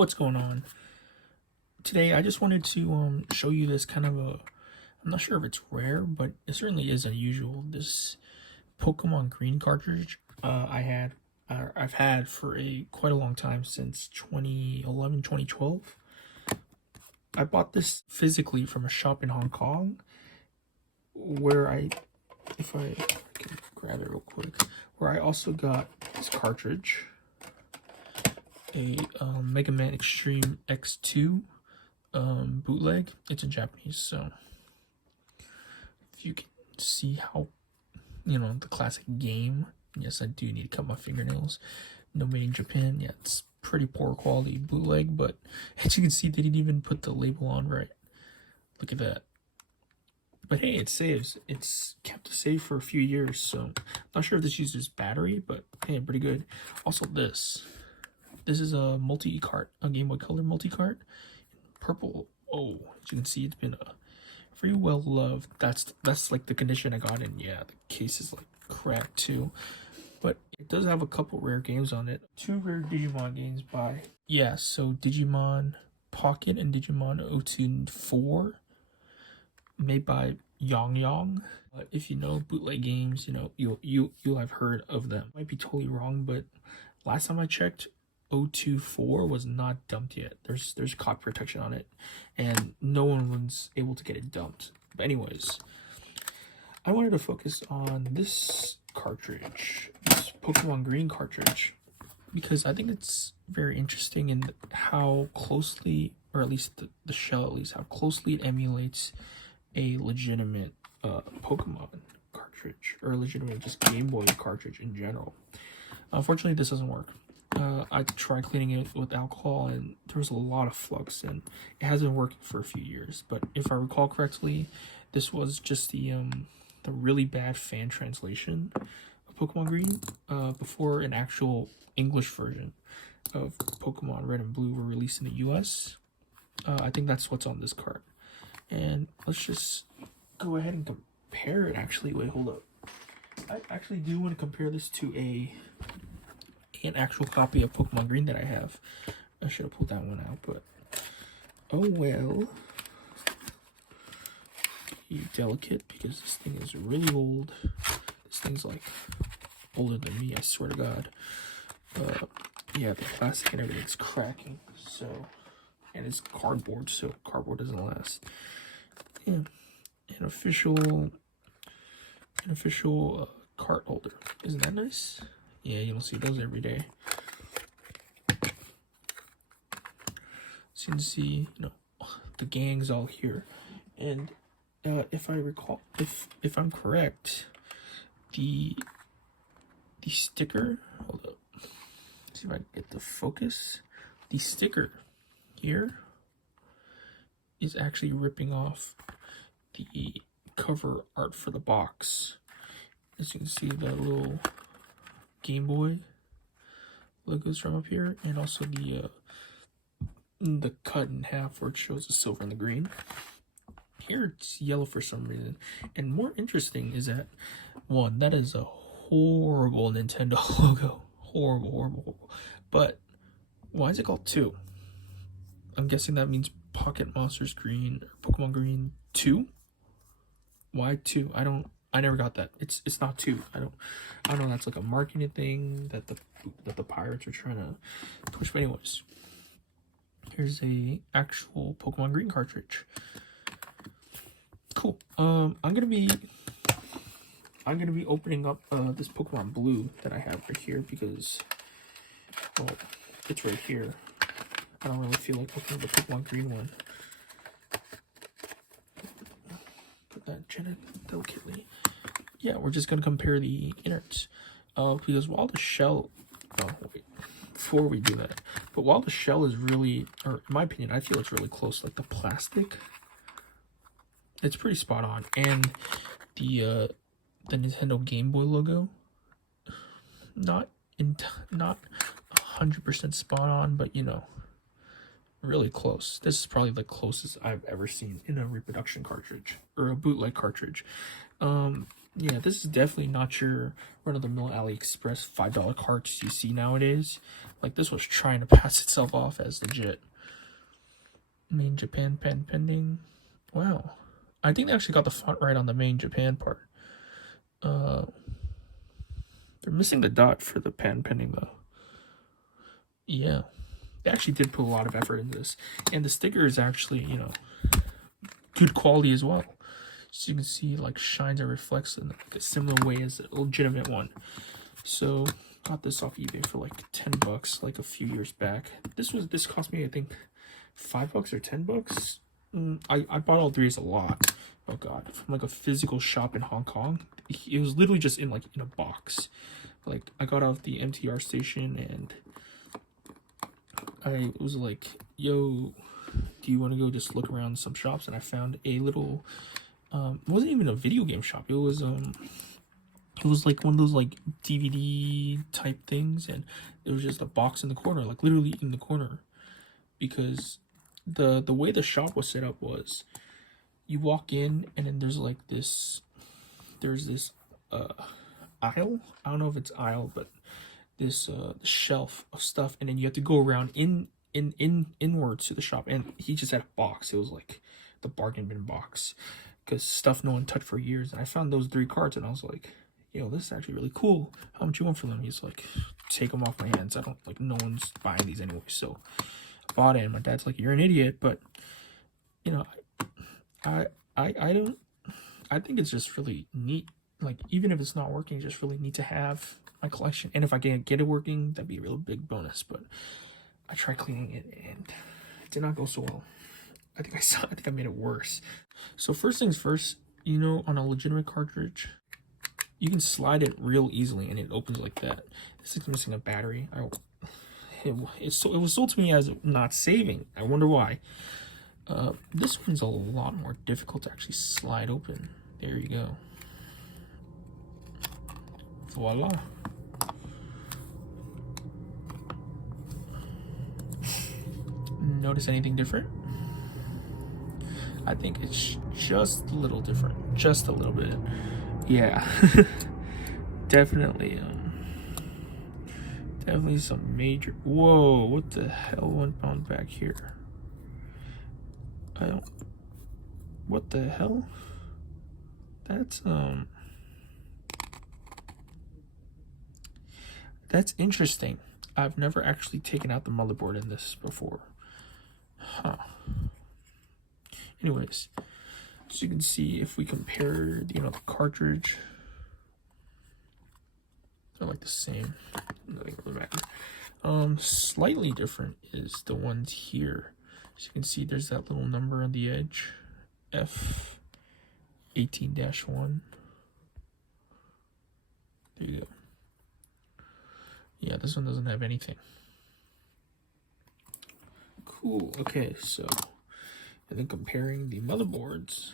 What's going on? Today I just wanted to show you this kind of I'm not sure if it's rare, but it certainly is unusual. This Pokemon Green cartridge I've had for quite a long time, since 2011, 2012. I bought this physically from a shop in Hong Kong, where if I can grab it real quick, where I also got this cartridge, a Mega Man Extreme X2 bootleg. It's in Japanese, so if you can see how, the classic game. Yes, I do need to cut my fingernails. No, made in Japan. Yeah, it's pretty poor quality bootleg, but as you can see, they didn't even put the label on right. Look at that. But hey, it saves. It's kept safe for a few years, so not sure if this uses battery, but hey, pretty good. Also, this is a multi-cart, a Game Boy Color multi-cart, purple. Oh, as you can see, it's been very well loved. That's like the condition I got in. Yeah, the case is like cracked too, but it does have a couple rare games on it. Two rare Digimon games by, yeah, so Digimon Pocket and Digimon 024, made by Yang. If you know bootleg games, you'll have heard of them. Might be totally wrong, but last time I checked, 024 was not dumped yet. There's copy protection on it, and no one was able to get it dumped. But anyways, I wanted to focus on this cartridge, this Pokemon Green cartridge, because I think it's very interesting in how closely, or at least the shell, at least how closely it emulates a legitimate Pokemon cartridge, or a legitimate just Game Boy cartridge in general. Unfortunately, this doesn't work. I tried cleaning it with alcohol, and there was a lot of flux, and it has been working for a few years. But if I recall correctly, this was just the really bad fan translation of Pokemon Green before an actual English version of Pokemon Red and Blue were released in the US. I think that's what's on this card. And let's just go ahead and compare it. Actually, wait, hold up. I actually do want to compare this to an actual copy of Pokemon Green that I have. I should have pulled that one out, but oh well. You delicate, because this thing is really old. This thing's like older than me, I swear to God. Yeah, the plastic and everything's cracking. So, and it's cardboard, so cardboard doesn't last. Yeah, an official cart holder. Isn't that nice? Yeah, you don't see those every day. So you can see, the gang's all here. And if I recall, if I'm correct, the sticker, hold up, let's see if I can get the focus. The sticker here is actually ripping off the cover art for the box. As you can see, the little Game Boy logos from up here, and also the cut in half where it shows the silver and the green. Here it's yellow for some reason. And more interesting is that, one, that is a horrible Nintendo logo. Horrible. But why is it called 2? I'm guessing that means Pocket Monsters Green, or Pokemon Green 2. Why 2? I never got that. It's not 2. I don't know. That's like a marketing thing that the pirates are trying to push. But anyways, here's a actual Pokemon Green cartridge. Cool. I'm gonna be opening up this Pokemon Blue that I have right here, because, well, it's right here. I don't really feel like opening the Pokemon Green one. Put that delicately. Yeah, we're just gonna compare the innards, because while the shell, wait, before we do that, but while the shell is really, or in my opinion, I feel it's really close, like the plastic, it's pretty spot on. And the Nintendo Game Boy logo, not 100% spot on, but really close. This is probably the closest I've ever seen in a reproduction cartridge, or a bootleg cartridge. Yeah, this is definitely not your run-of-the-mill AliExpress $5 carts you see nowadays. Like, this was trying to pass itself off as legit. Main Japan pen pending. Wow. I think they actually got the font right on the main Japan part. They're missing the dot for the pen pending, though. Yeah. They actually did put a lot of effort into this. And the sticker is actually, you know, good quality as well. So you can see, like, shines and reflects in like a similar way as a legitimate one. So got this off eBay for like $10 like a few years back. This cost me, I think, $5 or $10. I bought all three as a lot. Oh god, from like a physical shop in Hong Kong. It was literally just in a box. Like, I got off the MTR station and I was like, yo, do you want to go just look around some shops? And I found a little it wasn't even a video game shop. It was like one of those like DVD type things, and there was just a box in the corner, like literally in the corner, because the way the shop was set up was you walk in and then there's this aisle. I don't know if it's aisle, but this shelf of stuff, and then you have to go around inwards to the shop, and he just had a box. It was like the bargain bin box, because stuff no one touched for years. And I found those 3 cards and I was like, yo, this is actually really cool. How much you want for them? He's like, take them off my hands. I don't, like, no one's buying these anyway. So I bought it, and my dad's like, you're an idiot. But, you know, I think it's just really neat. Like, even if it's not working, it's just really neat to have my collection. And if I can get it working, that'd be a real big bonus. But I tried cleaning it and it did not go so well. I think I made it worse. So first things first, you know, on a legitimate cartridge, you can slide it real easily and it opens like that. This is missing a battery. It was sold to me as not saving. I wonder why. This one's a lot more difficult to actually slide open. There you go. Voila. Notice anything different? I think it's just a little different. Just a little bit. Yeah. Definitely some major. Whoa, what the hell went on back here? What the hell? That's interesting. I've never actually taken out the motherboard in this before. Huh. Anyways, so you can see if we compare, you know, the cartridge, they're like the same. Nothing really matters. Slightly different is the ones here. So you can see there's that little number on the edge, F18-1. There you go. Yeah, this one doesn't have anything. Cool. Okay, so, and then comparing the motherboards.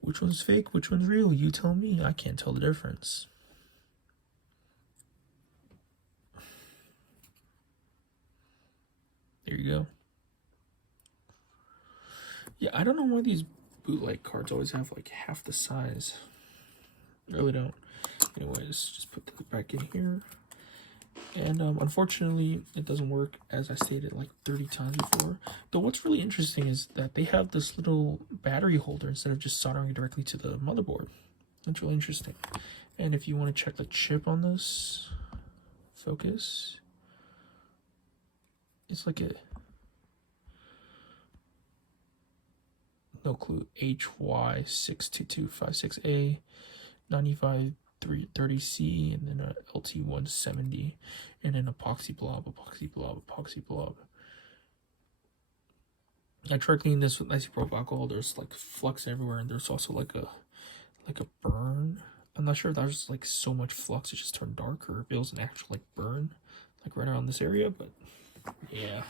Which one's fake? Which one's real? You tell me. I can't tell the difference. There you go. Yeah, I don't know why these bootleg cards always have like half the size. Really don't. Anyways, just put that back in here. And unfortunately, it doesn't work, as I stated like 30 times before. Though what's really interesting is that they have this little battery holder instead of just soldering it directly to the motherboard. That's really interesting. And if you want to check the chip on this, focus, it's like a, no clue, HY62256A 9530C, and then a LT170, and an epoxy blob. I tried cleaning this with isopropyl alcohol. There's like flux everywhere, and there's also like a burn. I'm not sure if that was like so much flux it just turned dark, or if it was an actual like burn like right around this area. But yeah,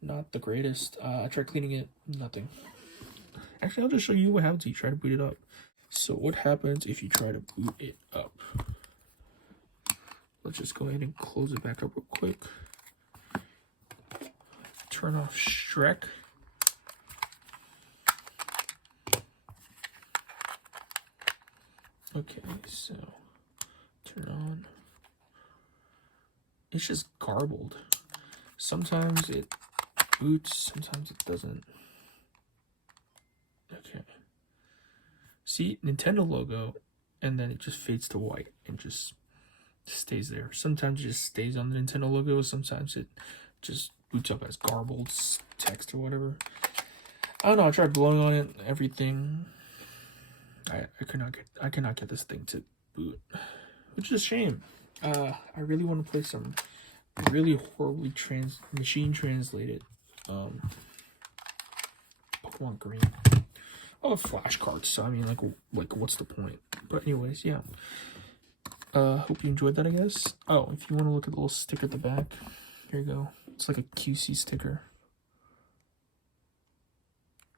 not the greatest. I tried cleaning it, nothing. Actually, I'll just show you what happens if you try to boot it up. So what happens if you try to boot it up? Let's just go ahead and close it back up real quick. Turn off Shrek. Okay, so turn on. It's just garbled. Sometimes it boots, sometimes it doesn't. Okay. See, Nintendo logo, and then it just fades to white and just stays there. Sometimes it just stays on the Nintendo logo. Sometimes it just boots up as garbled text or whatever. I don't know. I tried blowing on it, everything. I cannot get this thing to boot, which is a shame. I really want to play some really horribly machine translated Pokemon Green. Oh, flashcards. So I mean, like what's the point? But anyways, yeah. Hope you enjoyed that, I guess. Oh, if you want to look at the little sticker at the back, here you go. It's like a QC sticker.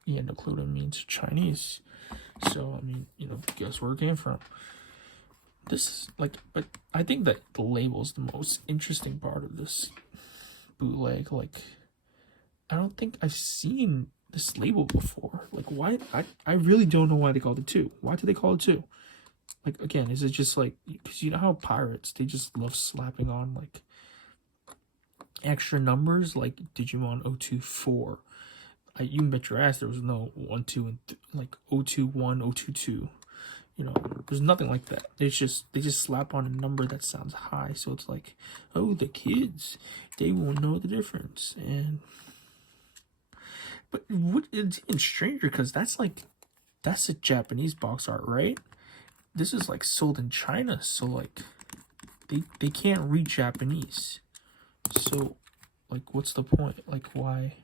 Yeah, no clue what it means. Chinese. So, I mean, you know, guess where it came from. This is like, but I think that the label is the most interesting part of this bootleg. Like, I don't think I've seen this label before. Like, why? I really don't know why they called it 2. Why did they call it 2? Like, again, is it just like, because you know how pirates, they just love slapping on like extra numbers, like Digimon 024. You can bet your ass there was no 1, 2, and like 021, 022. You know, there's nothing like that. It's just, they just slap on a number that sounds high. So it's like, oh, the kids, they won't know the difference. But it's even stranger because that's a Japanese box art, right? This is like sold in China. So like, they can't read Japanese. So like, what's the point? Like, why?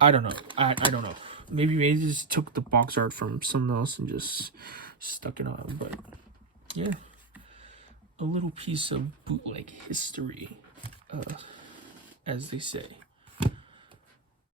I don't know. I don't know. Maybe they just took the box art from someone else and just stuck it on. But yeah, a little piece of bootleg history, as they say.